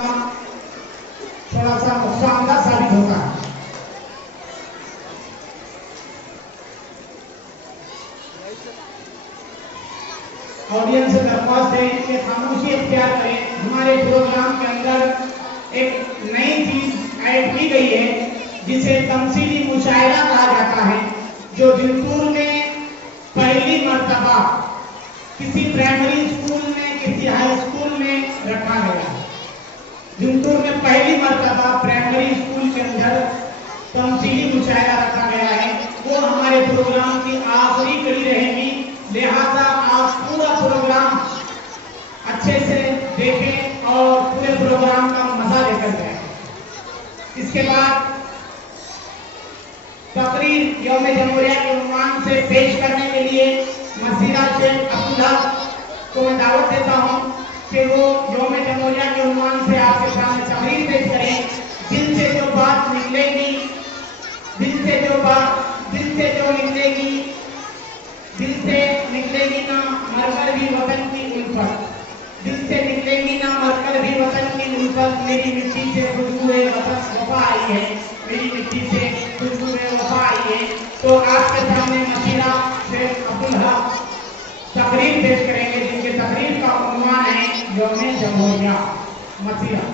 का थोड़ा सा नुकसानदायक साबित होता है। ऑडियंस से दरख्वास्त है कि खामोशी इख्तियार करें। हमारे प्रोग्राम के अंदर एक नई चीज ऐड की गई है जिसे तमसीली मुशायरा कहा जाता है, जो जिंतूर में पहली मर्तबा किसी प्राइमरी स्कूल में, किसी हाई स्कूल में रखा गया है। जिंतूर में पहली मर्तबा प्राइमरी स्कूल के अंदर तमसीली मुशायरा रखा गया है। वो हमारे प्रोग्राम की आखिरी कड़ी रहेगी, लिहाजा आप पूरा प्रोग्राम अच्छे से देखें और पूरे प्रोग्राम का मजा लेकर जाएं। इसके बाद तकरीर यौम जमहूरिया के उन्वान से पेश करने के लिए मसीरा शेख अब्दुल्ला को मैं दावत देता हूं कि वो यौम जमहूरिया के उन्वान से आपके सामने तकरीर पेश करें। दिल से जो बात निकलेगी, दिल से जो निकलेगी ना मरकर भी वतन की उल्फत, दिल से निकलेगी ना मरकर भी वतन की उल्फत। मेरी मिट्टी से खुशबूए वफा आई है, मेरी मिट्टी से खुशबूए वफा आई है। तो आपके सामने मसीरा शेख अब्दुल्ला तकरीर पेश करेंगे, जिनके तकरीर का उन्वान है यौम जमहूरिया। मसीरा।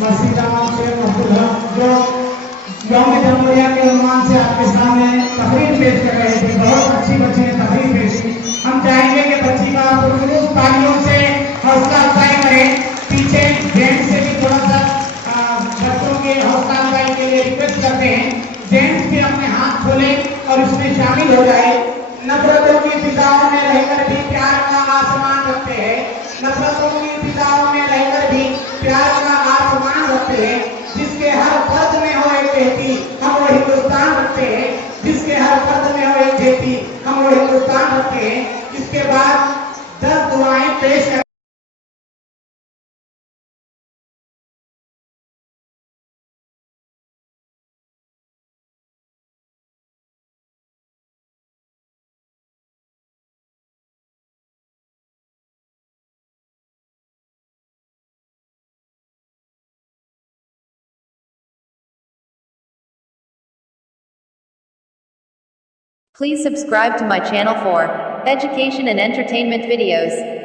मसीदाम से अब्दुल्ला जो यौम जमहूरिया के उन्वान से आपके सामने तकरीर पेश कर रहे थे। बहुत अच्छी बच्ची ने तकरीर पेश की। हम चाहेंगे कि बच्ची का पुरजोर तालियों से हौसला अफजाई करें। पीछे जेंट्स से भी थोड़ा सा बच्चों के हौसला अफजाई के लिए रिक्वेस्ट करते हैं। जेंट्स भी अपने हाथ खोले और इसमें शामिल हो जाए। नफरतों की फिजाओं में रहकर भी प्यार का आसमान रखते हैं। नफरतों की फिजाओं में रहकर भी प्यार का आसमान रखते हैं। जिसके हर फर्द में हो एक बेटी, हम वो हिंदुस्तान रखते हैं। जिसके हर फर्द में हो एक बेटी, हम वो हिंदुस्तान रखते हैं। इसके बाद 10 दुआएं पेश कर Please subscribe to my channel for education and entertainment videos.